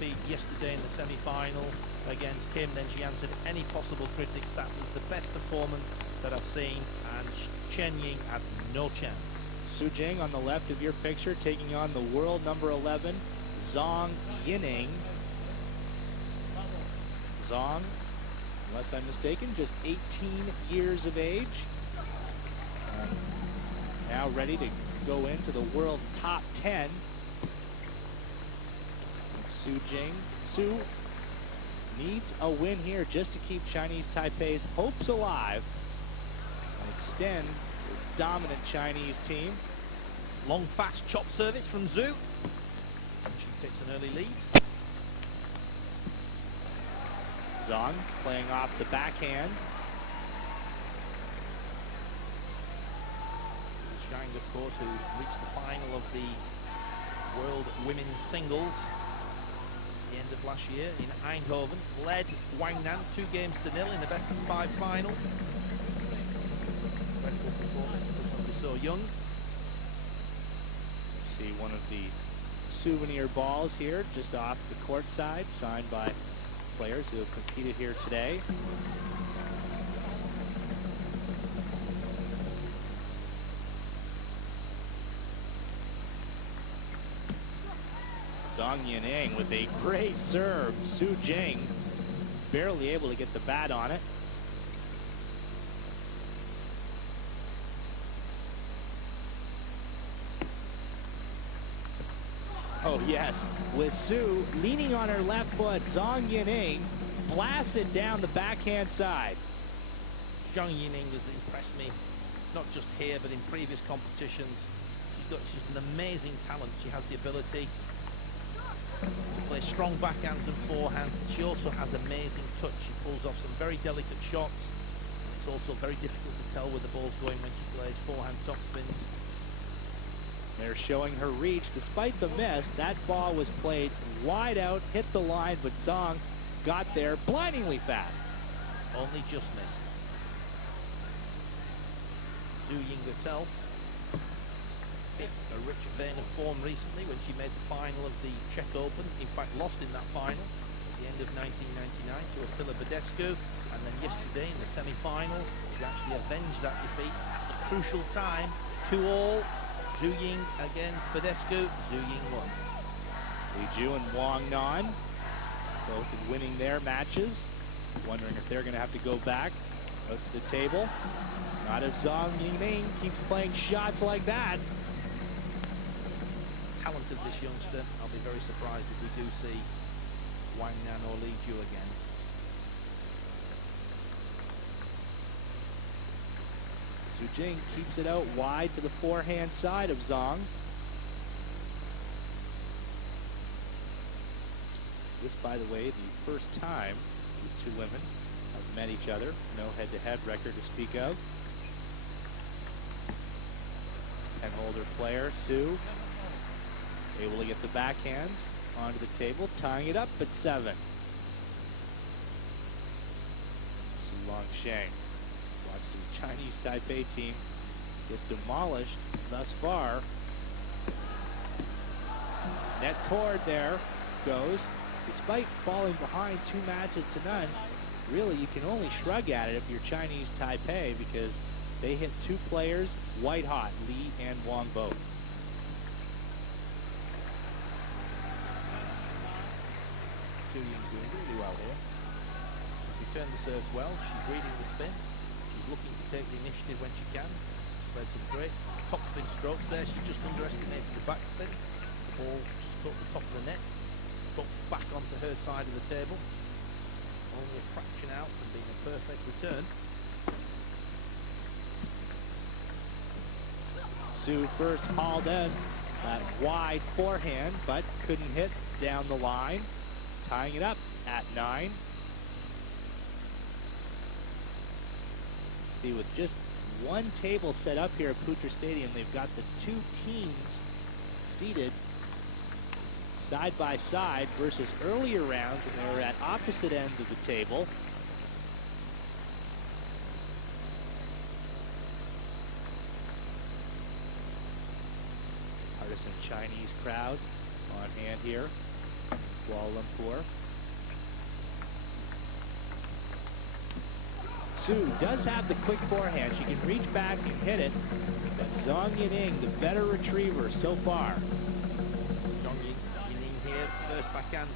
defeat yesterday in the semi-final against Kim. Then she answered any possible critics. That was the best performance that I've seen, and Chen Ying had no chance. Jing on the left of your picture, taking on the world number 11, Zhang. Zhang, unless I'm mistaken, just 18 years of age. Now ready to go into the world top 10. Jing. Su needs a win here just to keep Chinese Taipei's hopes alive and extend this dominant Chinese team. Long, fast chop service from Zhu. And she takes an early lead. Zhang playing off the backhand. Zhang, of course, who reached the final of the World Women's Singles at the end of last year in Eindhoven, led Guangnan 2-0 in the best-of-5 final. Dreadful performance for somebody so young. See one of the souvenir balls here just off the court side, signed by players who have competed here today. Zhang Yining with a great serve. Su Jing barely able to get the bat on it. Oh yes, with Su leaning on her left foot, Zhang Yining blasts it down the backhand side. Zhang Yining has impressed me, not just here but in previous competitions. She's an amazing talent. She has the ability to play strong backhands and forehands, but she also has amazing touch. She pulls off some very delicate shots. It's also very difficult to tell where the ball's going when she plays forehand topspins. They're showing her reach. Despite the miss, that ball was played wide out, hit the line, but Zhang got there blindingly fast. Only just missed. Zhu Ying herself hit a rich vein of form recently when she made the final of the Czech Open. In fact, lost in that final at the end of 1999 to Attila Badescu. And then yesterday in the semi-final, she actually avenged that defeat at the crucial time. 2-all. Zhu Ying against Badescu. Zhu Ying won. Li Ju and Wang Nan both in winning their matches. Wondering if they're going to have to go back out to the table. Not if Zhang Yining keeps playing shots like that. Talent of this youngster. I'll be very surprised if we do see Wang Nan or Li Ju again. Su Jing keeps it out wide to the forehand side of Zhang. This, by the way, the first time these two women have met each other. No head-to-head record to speak of. 10-holder player, Su, able to get the backhands onto the table, tying it up at 7. Su Longsheng watches his Chinese Taipei team get demolished thus far. Net cord there goes. Despite falling behind 2 matches to none, really you can only shrug at it if you're Chinese Taipei, because they hit 2 players white hot, Li and Wang both. Zhu Ying doing really well here. She's returned the serves well. She's reading the spin. She's looking to take the initiative when she can. She's played some great topspin strokes there. She just underestimated the backspin. The ball just caught the top of the net. Dropped back onto her side of the table. Only a fraction out from being a perfect return. Su first hauled in that wide forehand, but couldn't hit down the line. Tying it up at 9. See, with just 1 table set up here at Putra Stadium, they've got the 2 teams seated side by side versus earlier rounds when they were at opposite ends of the table. Partisan Chinese crowd on hand here. Kuala Lumpur. Su does have the quick forehand. She can reach back and hit it. But Zhang Ning, the better retriever so far. Zhang Ning here, first backhand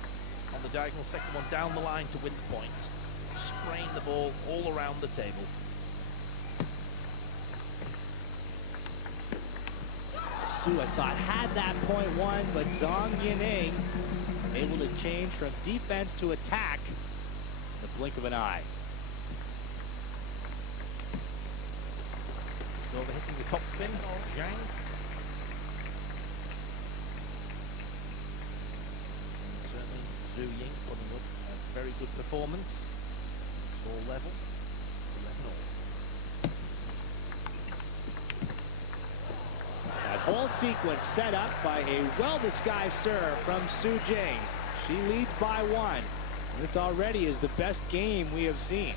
on the diagonal, second one down the line to win the point. Spraying the ball all around the table. Su, I thought, had that point won, but Zhang Ning able to change from defense to attack in the blink of an eye. Over hitting the top spin, Zhang. Certainly Zhu Ying putting up a very good performance. It's all level. 11-all. That whole sequence set up by a well-disguised serve from Su Jing. She leads by 1. This already is the best game we have seen.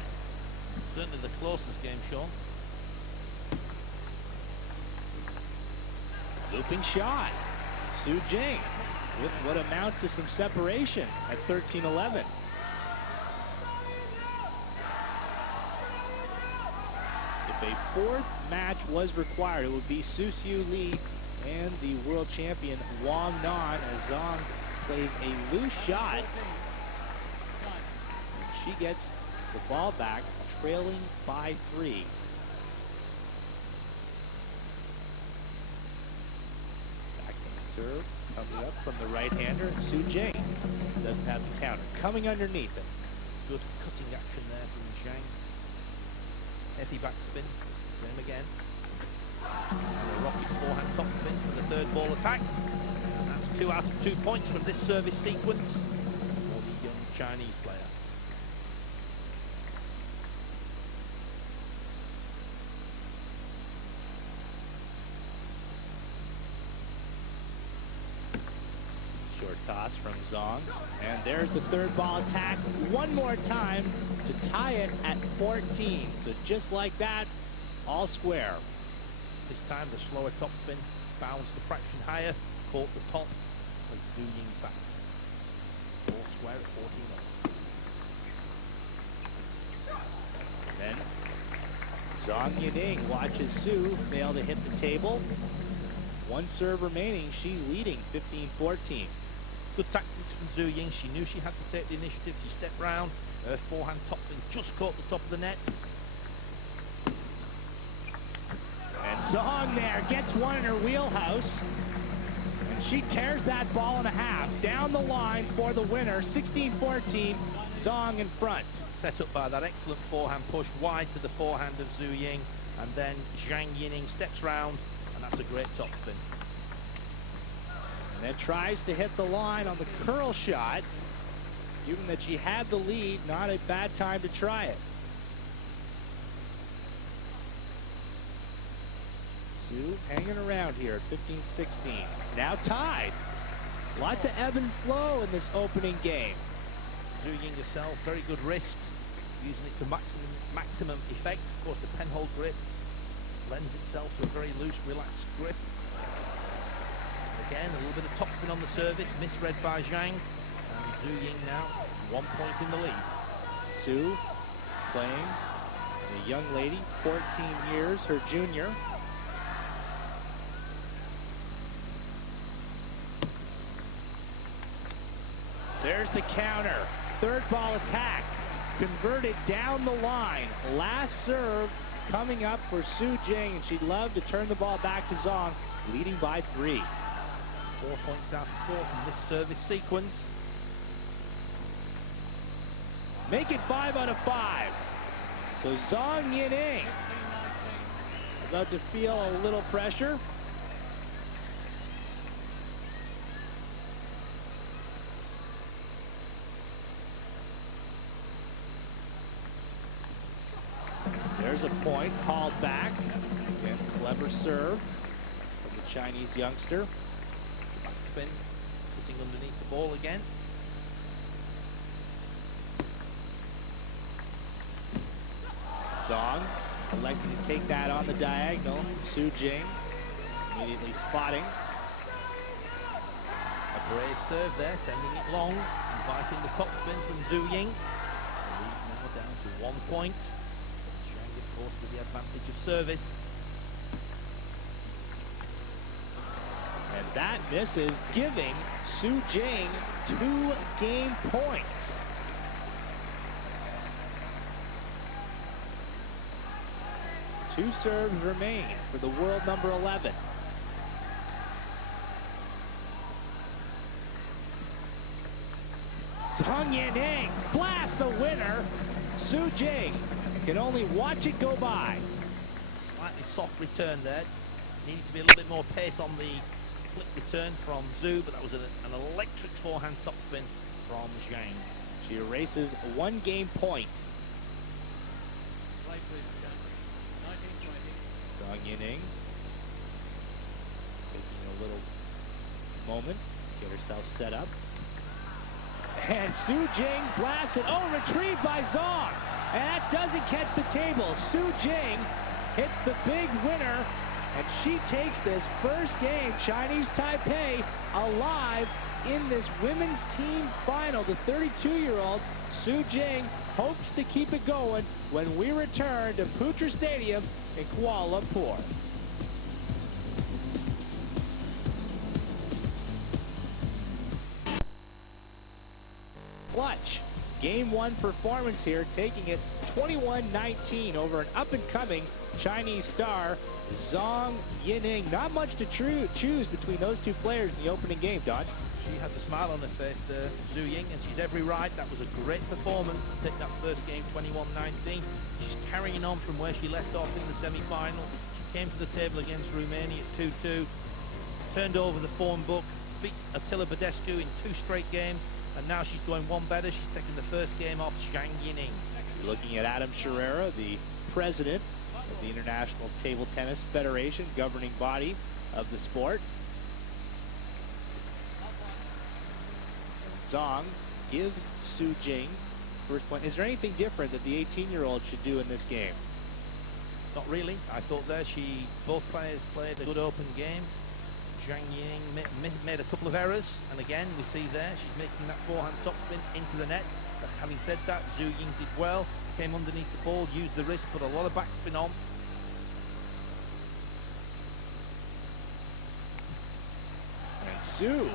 Certainly the closest game, Sean. Looping shot. Su Jing with what amounts to some separation at 13-11. If a fourth match was required, it would be Su Xiu Li and the world champion Wang Nan as Zhang plays a loose shot. And she gets the ball back, trailing by 3. Serve coming up from the right-hander. Su Jing doesn't have the counter. Coming underneath it. Good cutting action there from Zhang. Heavy backspin. Same again. And a rocket forehand topspin for the third ball attack. And that's 2 out of 2 points from this service sequence for the young Chinese player. Toss from Zhang, and there's the third ball attack one more time to tie it at 14. So just like that, all square. This time the slower topspin bounced a fraction higher, caught the top with Zhu Ying back. All square at 14. Then Zhang Ning watches Su fail to hit the table. 1 serve remaining. She's leading 15-14. Good tactics from Zhu Ying. She knew she had to take the initiative. She stepped round. Her forehand topspin just caught the top of the net. And Zhang there gets one in her wheelhouse. And she tears that ball in half. Down the line for the winner. 16-14. Zhang in front. Set up by that excellent forehand push wide to the forehand of Zhu Ying. And then Zhang Yining steps round. And that's a great topspin. And then tries to hit the line on the curl shot. Given that she had the lead, not a bad time to try it. Su hanging around here at 15-16. Now tied. Lots of ebb and flow in this opening game. Zhu Ying herself, very good wrist. Using it to maximum effect. Of course, the penhold grip lends itself to a very loose, relaxed grip. Again, a little bit of topspin on the service, misread by Zhang. And Zhu Ying now 1 point in the lead. Su playing a young lady, 14 years, her junior. There's the counter. Third ball attack. Converted down the line. Last serve coming up for Su Jing, and she'd love to turn the ball back to Zhang, leading by 3. 4 points out of 4 from this service sequence. Make it 5 out of 5. So Zhang Ning about to feel a little pressure. There's a point called back. Again, clever serve from the Chinese youngster. Backspin, putting underneath the ball again. Zhang electing to take that on the diagonal. Su Jing immediately spotting. A Brave serve there, sending it long, inviting the topspin from Zhu Ying. The lead now down to 1 point. Zhang, of course, with the advantage of service. And that misses, giving Su Jing 2 game points. Two serves remain for the world number 11. Ning blasts a winner. Su Jing can only watch it go by. Slightly soft return there. Needed to be a little bit more pace on the flick return from Zhu, but that was an electric forehand topspin from Zhang. She erases a 1 game point. Zhang Yining taking a little moment to get herself set up. And Su Jing blasts it. Oh, retrieved by Zhang. And that doesn't catch the table. Su Jing hits the big winner, and she takes this first game, Chinese Taipei, alive in this women's team final. The 32-year-old Su Jing hopes to keep it going when we return to Putra Stadium in Kuala Lumpur. Clutch. Game 1 performance here, taking it 21-19 over an up-and-coming Chinese star, Zhang Yining. Not much to choose between those two players in the opening game, Don. She has a smile on her face there, Zhu Ying, and she's every right. That was a great performance to take that first game 21-19. She's carrying on from where she left off in the semi-final. She came to the table against Romania at 2-2, turned over the form book, beat Attila Badescu in 2 straight games, and now she's going one better. She's taking the first game off Zhang Yining. You're looking at Adam Scherrer, the president of the International Table Tennis Federation, governing body of the sport. Zhang gives Su Jing first point. Is there anything different that the 18-year-old should do in this game? Not really. I thought there both players played a good open game. Zhang Yining made a couple of errors, and again we see there she's making that forehand topspin into the net. But having said that, Zhu Ying did well, came underneath the ball, used the wrist, put a lot of backspin on. And Su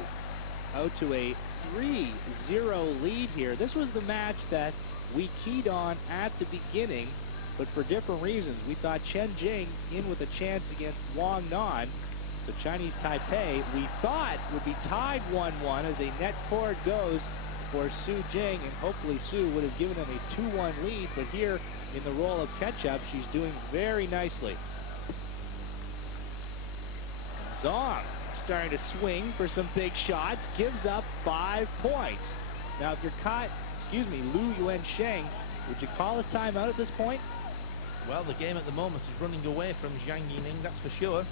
out to a 3-0 lead here. This was the match that we keyed on at the beginning, but for different reasons. We thought Chen Jing in with a chance against Wang Nan. So Chinese Taipei, we thought, would be tied 1-1 as a net cord goes for Su Jing, and hopefully Su would have given them a 2-1 lead, but here in the role of catch-up, she's doing very nicely. Zhang starting to swing for some big shots, gives up 5 points. Now, if you're caught, Lu Yuansheng, would you call a timeout at this point? Well, the game at the moment is running away from Zhang Yining, that's for sure.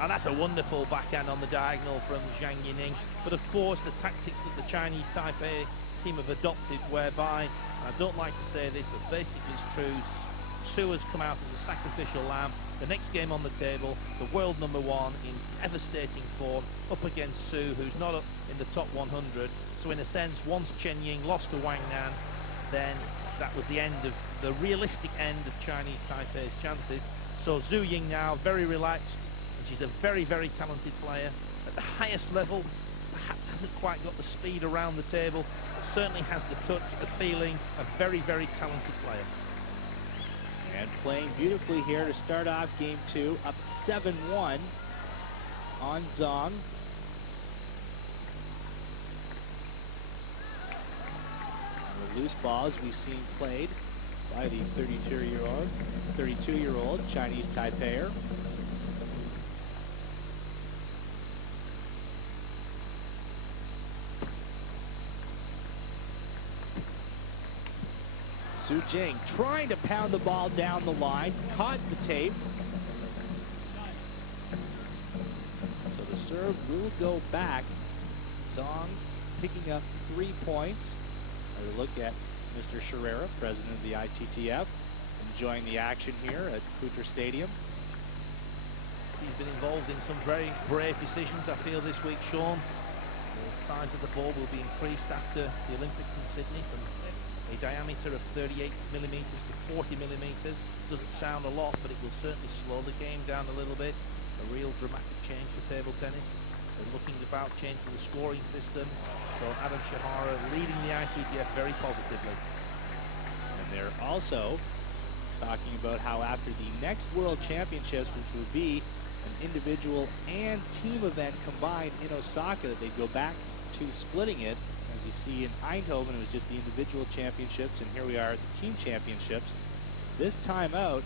And that's a wonderful backhand on the diagonal from Zhang Yining. But of course, the tactics that the Chinese Taipei team have adopted, whereby, and I don't like to say this, but basically it's true, Su has come out as a sacrificial lamb. The next game on the table, the world number 1 in devastating form, up against Su, who's not up in the top 100. So in a sense, once Chen Ying lost to Wang Nan, then that was the end of the realistic end of Chinese Taipei's chances. So Zhu Ying now very relaxed. She's a very, very talented player. At the highest level, perhaps hasn't quite got the speed around the table, but certainly has the touch, the feeling, a very, very talented player. And playing beautifully here to start off game 2, up 7-1 on Zhang. And the loose balls we've seen played by the 32-year-old Chinese Taipeier. Su Jing trying to pound the ball down the line, caught the tape. So the serve will go back. Zhang picking up 3 points. A look at Mr. Scherrer, president of the ITTF, enjoying the action here at Putra Stadium. She's been involved in some very brave decisions, I feel, this week, Sean. The size of the ball will be increased after the Olympics in Sydney from a diameter of 38 millimeters to 40 millimeters. Doesn't sound a lot, but it will certainly slow the game down a little bit. A real dramatic change for table tennis. They're looking about changing the scoring system. So Adam Shahara leading the ITTF very positively. And they're also talking about how after the next World Championships, which will be an individual and team event combined in Osaka, that they go back to splitting it. As you see in Eindhoven, it was just the individual championships, and here we are at the team championships. This timeout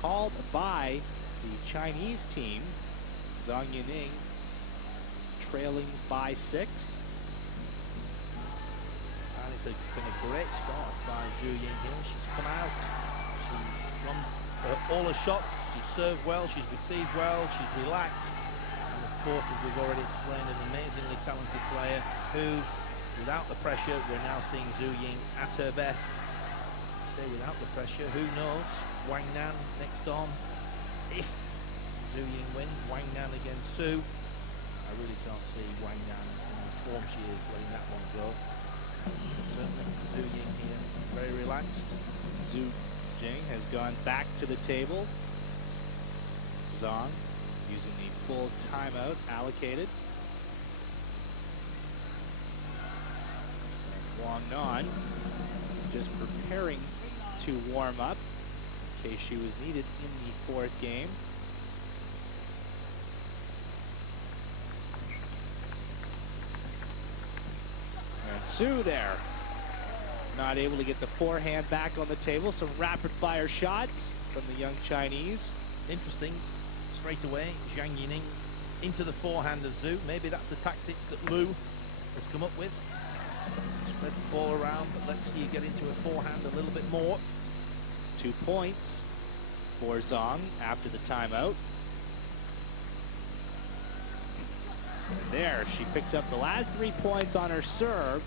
called by the Chinese team, Zhang Ning trailing by 6. And it's been a great start by Zhu Ying here. She's come out, she's run all her shots, she's served well, she's received well, she's relaxed. And of course, as we've already explained, an amazingly talented player who, without the pressure, we're now seeing Zhu Ying at her best. I say without the pressure, who knows? Wang Nan next on. If Zhu Ying wins, Wang Nan against Su. I really can't see Wang Nan in the form she is letting that one go. Certainly Zhu Ying here, very relaxed. Zhu Jing has gone back to the table. Zhang using the full timeout allocated. And Wang Nan just preparing to warm up in case she was needed in the 4th game. And Su there, not able to get the forehand back on the table. Some rapid fire shots from the young Chinese. Interesting, straight away, Zhang Yining into the forehand of Zhu. Maybe that's the tactics that Lu has come up with. Spread the ball around, but let's see you get into a forehand a little bit more. 2 points for Zhang after the timeout. And there, she picks up the last 3 points on her serve.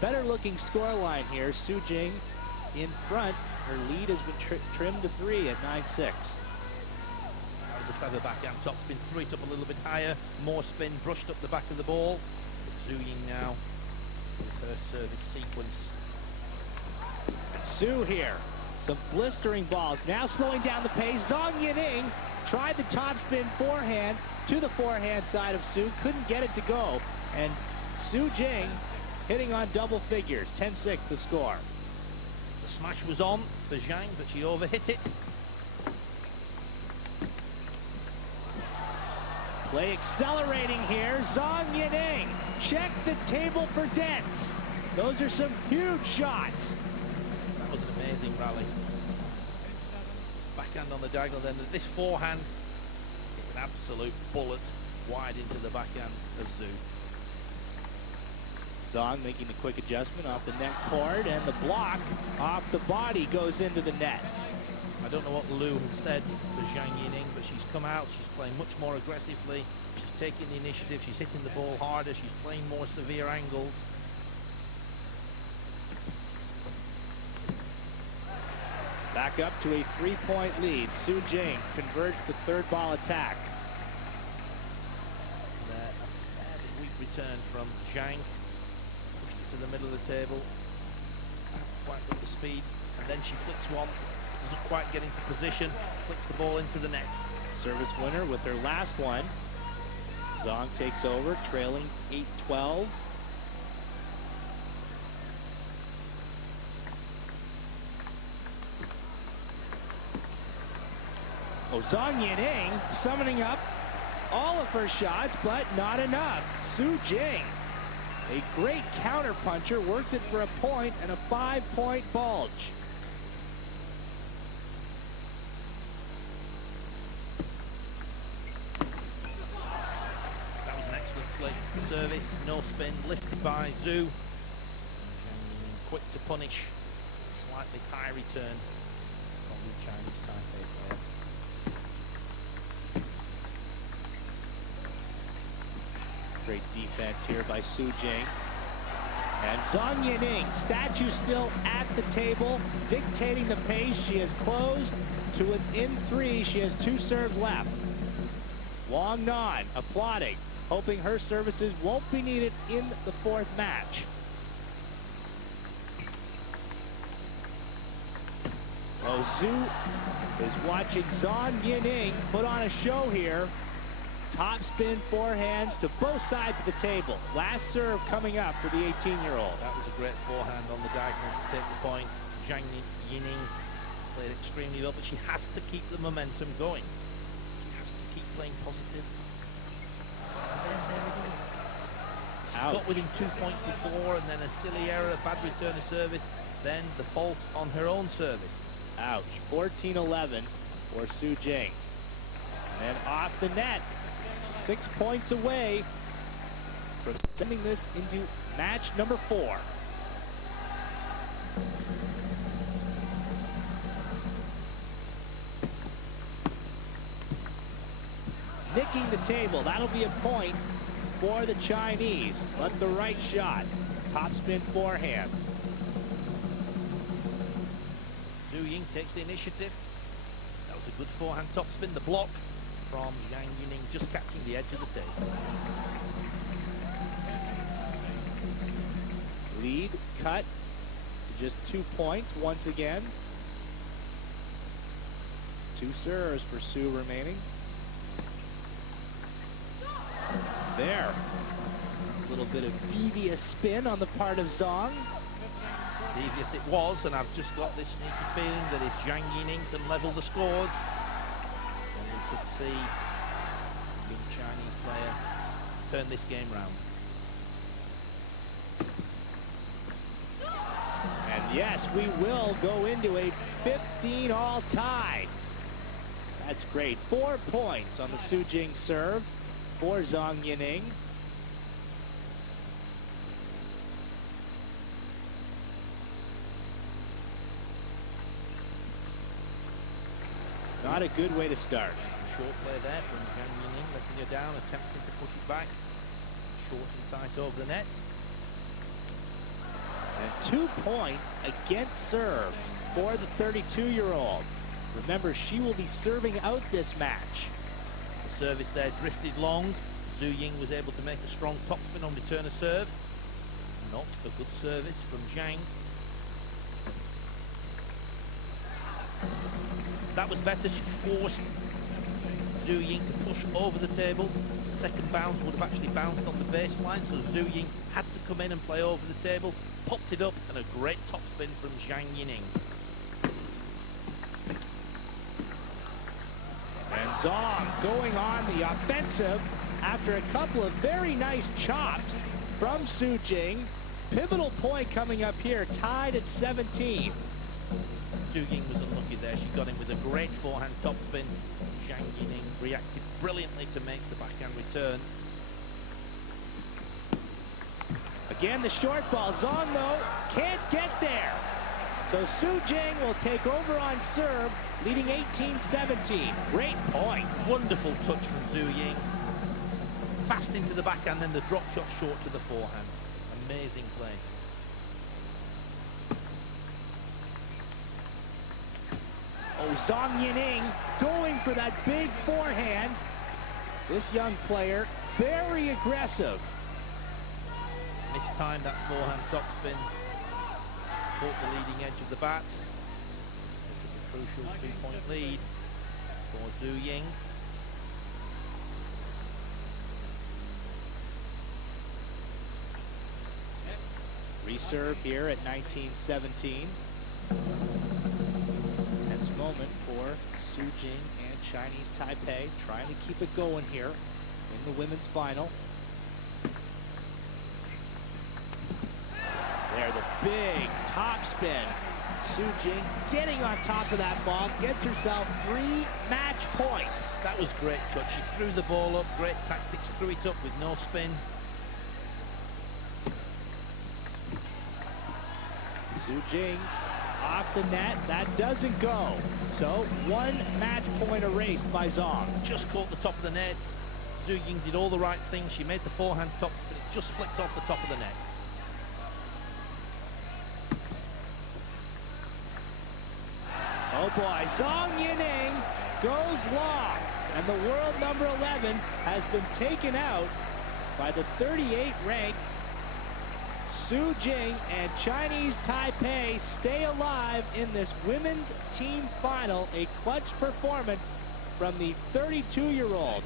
Better looking scoreline here. Su Jing in front. Her lead has been trimmed to 3 at 9-6. That was a clever backhand top spin. Threw it up a little bit higher. More spin, brushed up the back of the ball. But Zhu Ying now with her service sequence. And Su here. Some blistering balls. Now slowing down the pace. Zhang Yining tried the topspin forehand to the forehand side of Su. Couldn't get it to go. And Su Jing hitting on double figures. 10-6 the score. The smash was on for Zhang, but she overhit it. Play accelerating here. Zhang Yining. Check the table for dents. Those are some huge shots. That was an amazing rally. Backhand on the diagonal then. This forehand is an absolute bullet wide into the backhand of Zhu. Zhang making the quick adjustment off the net cord, and the block off the body goes into the net. I don't know what Lu has said to Zhang Yining, but she's come out, she's playing much more aggressively, she's taking the initiative, she's hitting the ball harder, she's playing more severe angles. Back up to a 3-point lead. Su Jing converts the 3rd ball attack. A fairly weak return from Zhang. Pushed it to the middle of the table. Not quite got the speed. And then she flicks one. Doesn't quite get into position. Flicks the ball into the net. Service winner with her last one. Zhang takes over, trailing 8-12. Oh, Zhang Yining summoning up all of her shots, but not enough. Su Jing, a great counter puncher, works it for a point and a 5-point bulge. That was an excellent flick. Service, no spin, lifted by Zhu. Quick to punish. Slightly high return from the Chinese Taipei player. Great defense here by Su Jing. And Zhang Ning, statue still at the table, dictating the pace. She has closed to within 3. She has 2 serves left. Wang Nan applauding, hoping her services won't be needed in the 4th match. Zhu is watching Zhang Ning put on a show here. Top spin forehands to both sides of the table. Last serve coming up for the 18-year-old. That was a great forehand on the diagonal to take the point. Zhang Yining played extremely well, but she has to keep the momentum going. She has to keep playing positive. And then there it is. She got within 2 points before, and then a silly error, a bad return of service, then the fault on her own service. Ouch. 14-11 for Su Jing. And then off the net. 6 points away from sending this into match number 4. Nicking the table. That'll be a point for the Chinese. But the right shot. Top spin forehand. Zhu Ying takes the initiative. That was a good forehand topspin. The block from Zhang Yining just catching the edge of the table. Lead cut to just 2 points once again. 2 serves for Su remaining. There. A little bit of devious spin on the part of Zhang. Devious it was, and I've just got this sneaky feeling that if Zhang Yining can level the scores, then we could see the young Chinese player turn this game round. And yes, we will go into a 15-all tie. That's great. 4 points on the Su Jing serve for Zhang Yining. Not a good way to start. Short play there from Zhang Yining, letting her down, attempting to push it back. Short and tight over the net. And 2 points against serve for the 32-year-old. Remember, she will be serving out this match. The service there drifted long. Zhu Ying was able to make a strong topspin on return of serve. Not a good service from Zhang. That was better. She forced Zhu Ying to push over the table. The second bounce would have actually bounced on the baseline, so Zhu Ying had to come in and play over the table. Popped it up, and a great topspin from Zhang Yining. And Zhang going on the offensive after a couple of very nice chops from Su Jing. Pivotal point coming up here, tied at 17. Zhu Ying was unlucky there. She got in with a great forehand topspin. Zhang Yining reacted brilliantly to make the backhand return. Again, the short ball. Zhang, though, can't get there. So Su Jing will take over on serve, leading 18-17. Great point. Wonderful touch from Zhu Ying. Fast into the backhand, then the drop shot short to the forehand. Amazing play. Oh, Zhang Yining going for that big forehand. This young player, very aggressive. Mistimed that forehand topspin. Caught the leading edge of the bat. This is a crucial 2-point lead for Zhu Ying. Reserve here at 19-17. Tense moment for Su Jing and Chinese Taipei, trying to keep it going here in the women's final. There, the big top spin. Su Jing getting on top of that ball, gets herself 3 match points. That was great touch. She threw the ball up, great tactics, threw it up with no spin. Su Jing off the net, that doesn't go. So 1 match point erased by Zhang. Just caught the top of the net. Zhu Ying did all the right things. She made the forehand topspin, it just flicked off the top of the net. Oh boy, Zhang Ning goes long, and the world number 11 has been taken out by the 38th-ranked Jing, and Chinese Taipei stay alive in this women's team final. A clutch performance from the 32-year-old.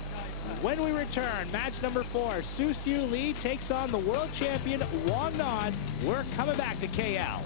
When we return, match number 4, Su Xiu Li takes on the world champion Wang Nan. We're coming back to KL.